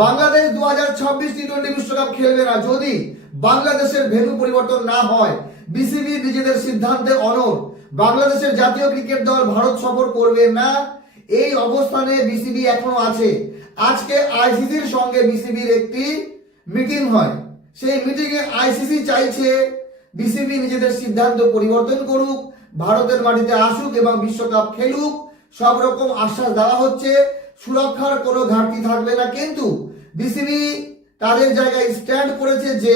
বাংলাদেশ 2026 টি-20 বিশ্বকাপ খেলবে না যদি বাংলাদেশের ভেন্যু পরিবর্তন না হয়। বিসিবি নিজেদের সিদ্ধান্তে অনড়। বাংলাদেশের জাতীয় ক্রিকেট দল ভারত সফর করবে না, এই অবস্থানে বিসিবি এখনো আছে। আজকে আইসিসির সঙ্গে বিসিবির একটি মিটিং হয়। সেই মিটিংয়ে আইসিসি চাইছে বিসিবি নিজেদের সিদ্ধান্ত পরিবর্তন করুক, ভারতের মাটিতে আসুক এবং বিশ্বকাপ খেলুক। সব রকম আশ্বাস দেওয়া হচ্ছে, সুরক্ষার কোনো ঘাটতি থাকবে না। কিন্তু বিসিবি তাদের জায়গায় স্ট্যান্ড করেছে যে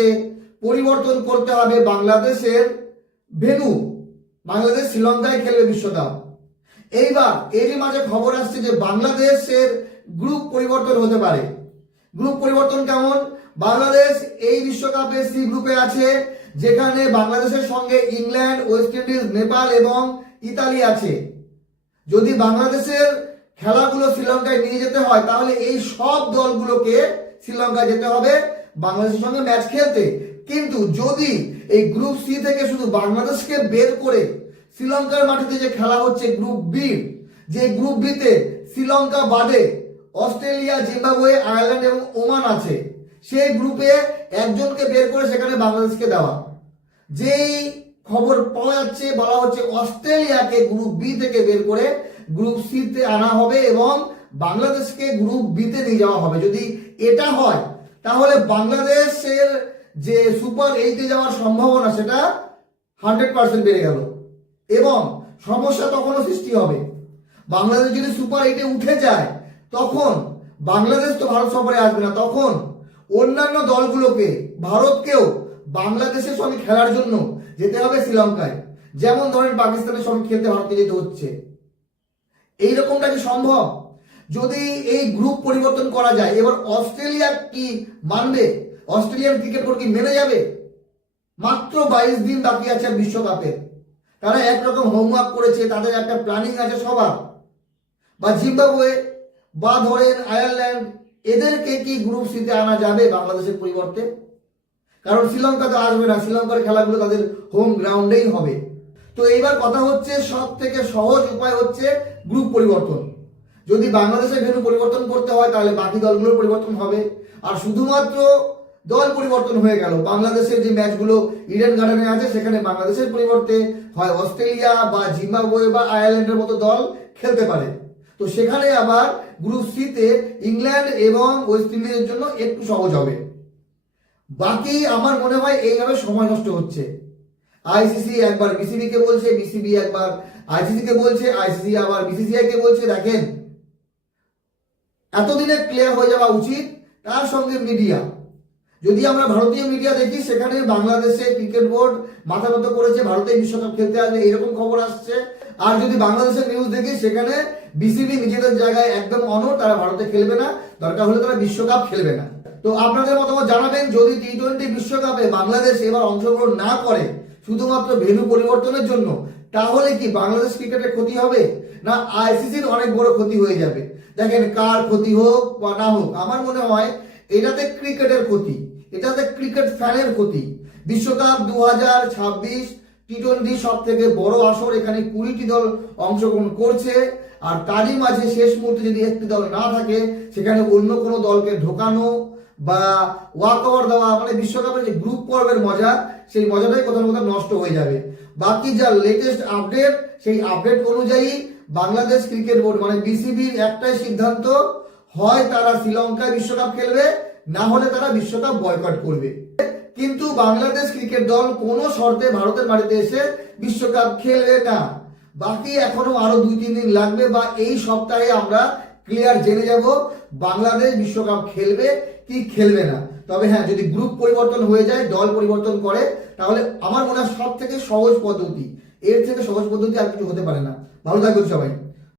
পরিবর্তন করতে হবে বাংলাদেশের ভেন্যু। বাংলাদেশ শ্রীলঙ্কায় খেলবে বিশ্বকাপ। এইবার এরই মাঝে খবর আসছে যে বাংলাদেশের গ্রুপ পরিবর্তন হতে পারে। গ্রুপ পরিবর্তন কেমন? বাংলাদেশ এই বিশ্বকাপে সি গ্রুপে আছে, যেখানে বাংলাদেশের সঙ্গে ইংল্যান্ড, ওয়েস্ট ইন্ডিজ, নেপাল এবং ইতালি আছে। যদি বাংলাদেশের খেলাগুলো শ্রীলঙ্কায় নিয়ে যেতে হয় তাহলে এই সব দলগুলোকে শ্রীলঙ্কায় যেতে হবে বাংলাদেশের সঙ্গে ম্যাচ খেলতে। কিন্তু যদি এই গ্রুপ সি থেকে শুধু বাংলাদেশকে বের করে শ্রীলঙ্কার মাটিতে যে খেলা হচ্ছে গ্রুপ বি, যে গ্রুপ বিতে শ্রীলঙ্কা বাদে অস্ট্রেলিয়া, জিম্বাবুয়ে, আয়ারল্যান্ড এবং ওমান আছে, সেই গ্রুপে একজনকে বের করে সেখানে বাংলাদেশকে দেওয়া। যেই খবর পাওয়া যাচ্ছে, বলা হচ্ছে অস্ট্রেলিয়াকে গ্রুপ বি থেকে বের করে গ্রুপ সি তে আনা হবে এবং বাংলাদেশকে গ্রুপ বি তে নিয়ে যাওয়া হবে। যদি এটা হয় তাহলে বাংলাদেশের যে সুপার 8-এ যাওয়ার সম্ভাবনা সেটা 100% বেড়ে গেল এবং সমস্যা তখনও সৃষ্টি হবে। বাংলাদেশ যদি সুপার 8-এ উঠে যায় তখন বাংলাদেশ তো ভারত সফরে আসবে না, তখন অন্যান্য দলগুলোকে, ভারতকেও বাংলাদেশের সঙ্গে খেলার জন্য যেতে হবে শ্রীলঙ্কায়। যেমন ধরেন পাকিস্তানের সঙ্গে খেলতে ভারতকে যেতে হচ্ছে। এইরকমটা কি সম্ভব? যদি এই গ্রুপ পরিবর্তন করা যায়, এবার অস্ট্রেলিয়া কি মানবে? অস্ট্রেলিয়ান ক্রিকেট বোর্ড কি মেনে যাবে? মাত্র 22 দিন বাকি আছে বিশ্বকাপে। তারা একরকম হোমওয়ার্ক করেছে, তাদের একটা প্ল্যানিং আছে সবার। বা জিম্বাবুয়ে বা ধরেন আয়ারল্যান্ড, এদেরকে কি গ্রুপ সিতে আনা যাবে বাংলাদেশের পরিবর্তে? কারণ শ্রীলঙ্কা তো আসবে না, শ্রীলঙ্কার খেলাগুলো তাদের হোম গ্রাউন্ডেই হবে। তো এইবার কথা হচ্ছে, সব থেকে সহজ উপায় হচ্ছে গ্রুপ পরিবর্তন। যদি বাংলাদেশের ভেন্যু পরিবর্তন করতে হয় তাহলে বাকি দলগুলোর পরিবর্তন হবে। আর শুধুমাত্র দল পরিবর্তন হয়ে গেল, বাংলাদেশের যে ম্যাচগুলো ইডেন গার্ডেনে আছে সেখানে বাংলাদেশের পরিবর্তে হয় অস্ট্রেলিয়া বা জিম্বাবুয়ে বা আয়ারল্যান্ডের মতো দল খেলতে পারে। তো সেখানে আবার গ্রুপ সিতে ইংল্যান্ড এবং ওয়েস্ট ইন্ডিজের জন্য একটু সহজ হবে। বাকি আমার মনে হয় এইভাবে সময় নষ্ট হচ্ছে। আইসিসি একবার বিসিবি কে বলছে, বিসিবি একবার আইসিসি কে বলছে, আইসিসি আবার বিসিসিআই কে বলছে। দেখেন, এতদিনে ক্লিয়ার হয়ে যাওয়া উচিত। তার সঙ্গে মিডিয়া, যদি আমরা ভারতীয় মিডিয়া দেখি সেখানে বাংলাদেশের ক্রিকেট বোর্ড মাথা নত করেছে, ভারতে বিশ্বকাপ খেলতে আসবে এরকম খবর আসছে। আর যদি বাংলাদেশের নিউজ দেখি সেখানে বিসিবি নিজেদের জায়গায় একদম অনড়, তারা ভারতে খেলবে না, দরকার হলে তারা বিশ্বকাপ খেলবে না। তো আপনাদের মতামত জানাবেন। যদি টি-20 বিশ্বকাপে বাংলাদেশ এবার অংশগ্রহণ না করে শুধুমাত্র ভেন্যু পরিবর্তনের জন্য, তাহলে কি বাংলাদেশ ক্রিকেটের ক্ষতি হবে না আইসিসির অনেক বড় ক্ষতি হয়ে যাবে? দেখেন, কার ক্ষতি হোক বা না হোক, আমার মনে হয় এটাতে ক্রিকেটের ক্ষতি, এটাতে ক্রিকেট ফ্যানের ক্ষতি। বিশ্বকাপ 2026 টি-20 সব থেকে বড় আসর, এখানে 20টি দল অংশগ্রহণ করছে। আর তারই মাঝে শেষ মুহূর্তে যদি একটি দল না থাকে, সেখানে অন্য কোনো দলকে ঢোকানো বা ওয়াক ওভার দেওয়া, মানে বিশ্বকাপের যে গ্রুপ পর্বের মজা, সেই মজাটাই কোথাও না কোথাও নষ্ট হয়ে যাবে। বাকি যা লেটেস্ট আপডেট, সেই আপডেট অনুযায়ী বাংলাদেশ ক্রিকেট বোর্ড মানে বিসিবির একটাই সিদ্ধান্ত, হয় তারা শ্রীলঙ্কায় বিশ্বকাপ খেলবে, না হলে তারা বিশ্বকাপ বয়কট করবে। কিন্তু বাংলাদেশ ক্রিকেট দল কোনো শর্তে ভারতের মাটিতে এসে বিশ্বকাপ খেলবে না। বাকি এখনো আরো 2-3 দিন লাগবে, বা এই সপ্তাহে আমরা ক্লিয়ার জেনে যাব বাংলাদেশ বিশ্বকাপ খেলবে কি খেলবে না। তবে হ্যাঁ, যদি গ্রুপ পরিবর্তন হয়ে যায়, দল পরিবর্তন করে, তাহলে আমার মনে হয় সব থেকে সহজ পদ্ধতি, এর থেকে সহজ পদ্ধতি আর কিছু হতে পারে না। ভালো থাকবেন সবাই।